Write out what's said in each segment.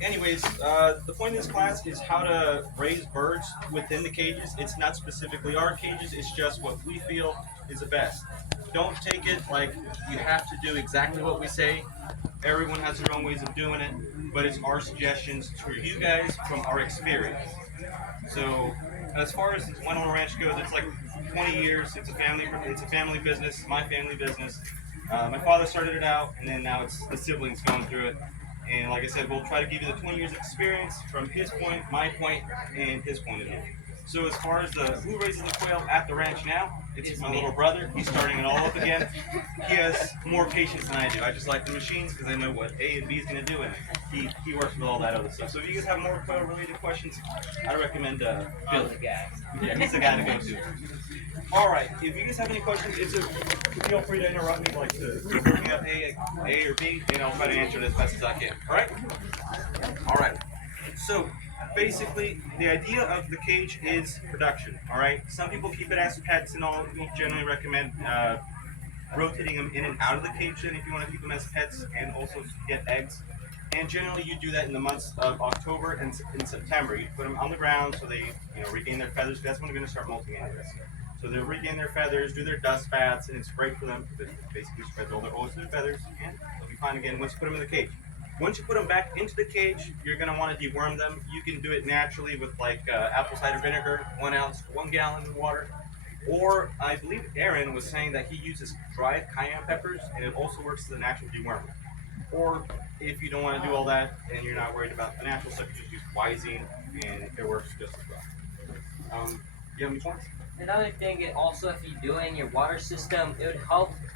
anyways, the point of this class is how to raise birds within the cages. It's not specifically our cages, it's just what we feel is the best. Don't take it like you have to do exactly what we say. Everyone has their own ways of doing it, but it's our suggestions to you guys from our experience. So, as far as One Owner Ranch goes, it's like 20 years. It's a family business, my family business. My father started it out, and then now it's the siblings going through it. And like I said, we'll try to give you the 20 years experience from his point, my point, and his point of view. So as far as who raises the quail at the ranch now, it's my little brother. He's starting it all up again. He has more patience than I do. I just like the machines because I know what A and B is going to do, and he works with all that other stuff. So if you guys have more quail related questions, I recommend Bill. The guy. Yeah, he's the guy to go to. All right. If you guys have any questions, feel free to interrupt me, like to bring up A or B, and I'll try to answer it as best as I can. All right. All right. So basically, the idea of the cage is production. All right. Some people keep it as pets, and all. We generally recommend rotating them in and out of the cage. Then, if you want to keep them as pets and also get eggs. And generally, you do that in the months of October and in September. You put them on the ground so they, regain their feathers. That's when they're going to start molting anyways. So they'll regain their feathers, do their dust baths, and it's great for them because it basically spreads all their oils to their feathers, and they'll be fine again once you put them in the cage. Once you put them back into the cage, you're going to want to deworm them. You can do it naturally with like apple cider vinegar, 1 ounce to 1 gallon of water. Or I believe Aaron was saying that he uses dried cayenne peppers, and it also works as a natural dewormer. Or if you don't want to do all that and you're not worried about the natural stuff, you just use Wisine, and it works just as well. You have any points? Another thing, also if you do it in your water system, it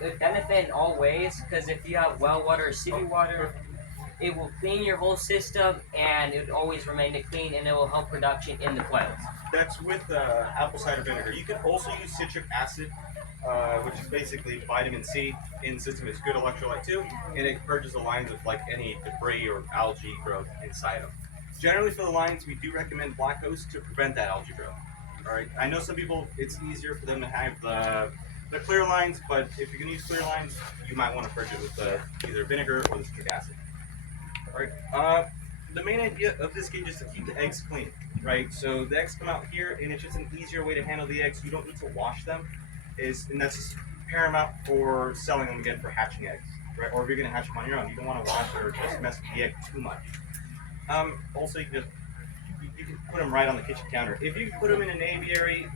would benefit in all ways, because if you have well water or city water, it will clean your whole system and it would always remain clean, and it will help production in the quails. That's with apple cider vinegar. You can also use citric acid, which is basically vitamin C in the system. It's good electrolyte too, and it purges the lines of like any debris or algae growth inside them. Generally, for the lines, we do recommend black ghost to prevent that algae growth. All right. I know some people it's easier for them to have the clear lines, but if you're gonna use clear lines, you might want to purge it with either vinegar or the citric acid. All right. The main idea of this cage is to keep the eggs clean, right? So the eggs come out here, and it's just an easier way to handle the eggs. You don't need to wash them, and that's just paramount for selling them again for hatching eggs, right? Or if you're gonna hatch them on your own, you don't want to wash or just mess with the egg too much. Also, you can put them right on the kitchen counter. If you put them in an aviary,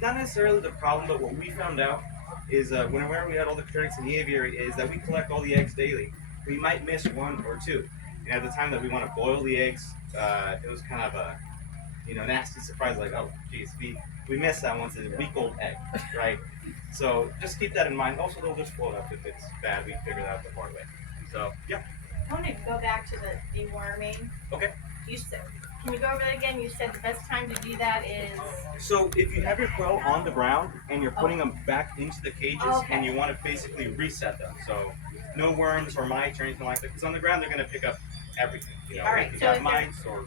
not necessarily the problem, but what we found out is whenever we had all the drinks in the aviary is that we collect all the eggs daily. We might miss one or two. And at the time that we want to boil the eggs, it was kind of a nasty surprise. Like, oh, geez, we missed that once. It's a week-old egg, right? So just keep that in mind. Also, they'll just float up if it's bad. We figure that out the hard way. So yeah. I want to go back to the deworming. Okay. You said, can you go over that again? You said the best time to do that is. So if you have your quail on the ground and you're putting them back into the cages, Okay. and you want to basically reset them, so no worms or mites or anything like that, because on the ground they're going to pick up everything. All right, if you so got if mites or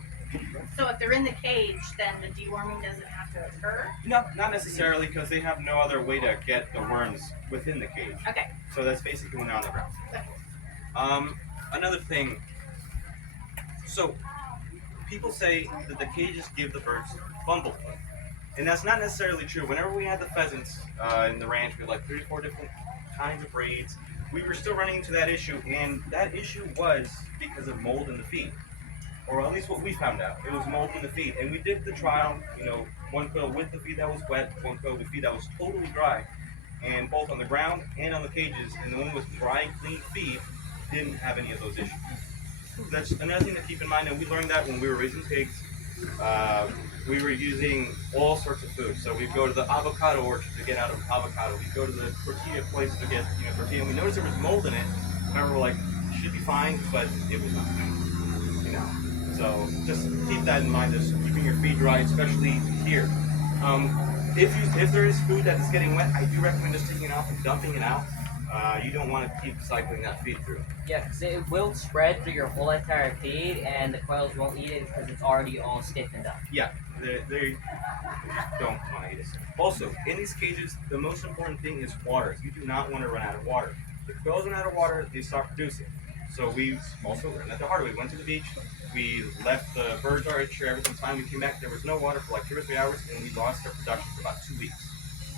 So if they're in the cage, then the deworming doesn't have to occur. no, not necessarily, because they have no other way to get the worms within the cage. Okay. So that's basically when they're on the ground. Okay. Another thing. So people say that the cages give the birds bumblefoot. And that's not necessarily true. Whenever we had the pheasants in the ranch, we had like 3 or 4 different kinds of breeds. We were still running into that issue, and that issue was because of mold in the feed. Or at least what we found out. It was mold in the feed. And we did the trial, one quail with the feed that was wet, one quail with feed that was totally dry. And both on the ground and on the cages, and the one with dry, clean feed didn't have any of those issues. That's another thing to keep in mind, and we learned that when we were raising pigs. We were using all sorts of food. So we'd go to the avocado orchard to get out of avocado. We'd go to the tortilla place to get tortilla. And we noticed there was mold in it. Remember, we're like, it should be fine, but it was not. So just keep that in mind. Just keeping your feed dry, especially here. If there is food that is getting wet, I do recommend just taking it off and dumping it out. You don't want to keep cycling that feed through. Yeah, because it will spread through your whole entire feed, and the quails won't eat it because it's already all stiffened up. Yeah, they don't want to eat it. Also, in these cages, the most important thing is water. You do not want to run out of water. If quails run out of water, they stop producing. So we also learned that the hard way. We went to the beach, we left the birds our sure everything's fine. We came back, there was no water for like 2 or 3 hours, and we lost our production for about 2 weeks.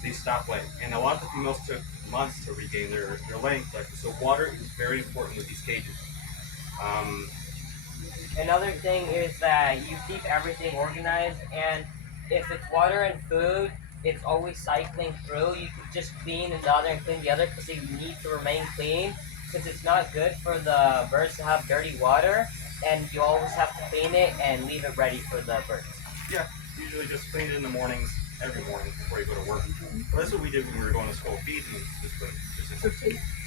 They stopped laying. And a lot of the females took months to regain their laying collection. So water is very important with these cages. Another thing is that you keep everything organized, and if it's water and food, it's always cycling through. You can just clean another and clean the other because they need to remain clean. Because it's not good for the birds to have dirty water, and you always have to clean it and leave it ready for the birds. Yeah, usually just clean it in the mornings, every morning before you go to work. Well, that's what we did when we were going to school feed and just clean. So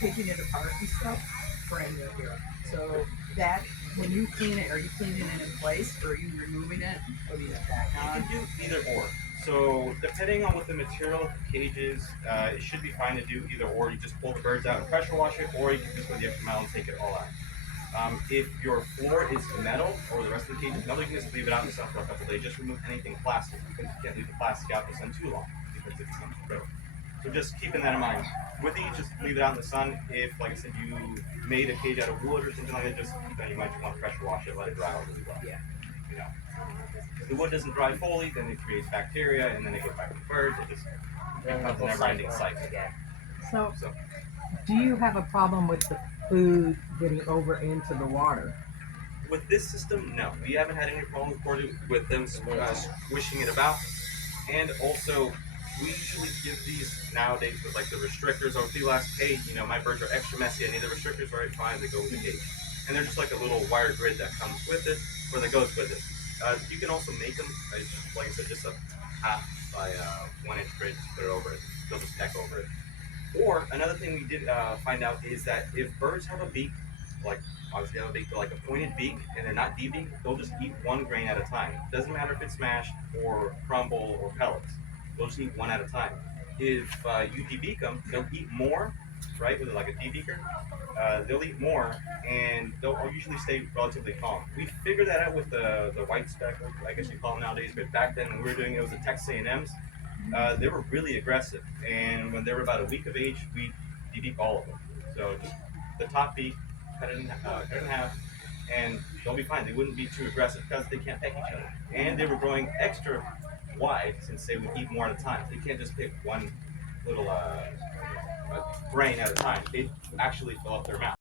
taking it apart and stuff, frame it here. So that when you clean it, are you cleaning it in place or are you removing it, putting it back You on? can do either or. So depending on what the material of the cage is, it should be fine to do either or. You just pull the birds out and pressure wash it, or you can just go the extra mile and take it all out. If your floor is metal or the rest of the cage is metal, you can just leave it out in the sun for a couple days. Just remove anything plastic because you can't leave the plastic out in the sun too long because it becomes brittle. So just keeping that in mind. With these, just leave it out in the sun. If, like I said, you made a cage out of wood or something like that, just then you might want to pressure wash it, let it dry out really well. Yeah. You know, if the wood doesn't dry fully, then it creates bacteria, and then it goes back to the birds. It just becomes a never-ending cycle. again. So, So do you have a problem with the food getting over into the water? with this system, no, we haven't had any problems with them squishing it about, and also we usually give these nowadays with like the restrictors. Or if people ask, hey, you know, my birds are extra messy, I need the restrictors. All right, fine, they go with the cage, and they're just like a little wire grid that comes with it, or that goes with it. You can also make them, like I said, just a half by 1 inch grid, just put it over it. They'll just peck over it. Or another thing we did find out is that if birds have a beak, like obviously have a beak, but like a pointed beak, and they're not debeaked, they'll just eat one grain at a time. Doesn't matter if it's smashed or crumble or pellets. They'll just eat one at a time. If you debeak them, they'll eat more, right? With like a debeaker, they'll eat more, and they'll usually stay relatively calm. We figured that out with the white speckle, I guess you call them nowadays, but back then when we were doing it was the Texas A&Ms. They were really aggressive, and when they were about a week of age, we debeak all of them. So just the top beak, cut it in half, and they'll be fine. They wouldn't be too aggressive because they can't peck each other. And they were growing extra wide since they would eat more at a time. They can't just pick one little grain at a time. They actually fill up their mouth.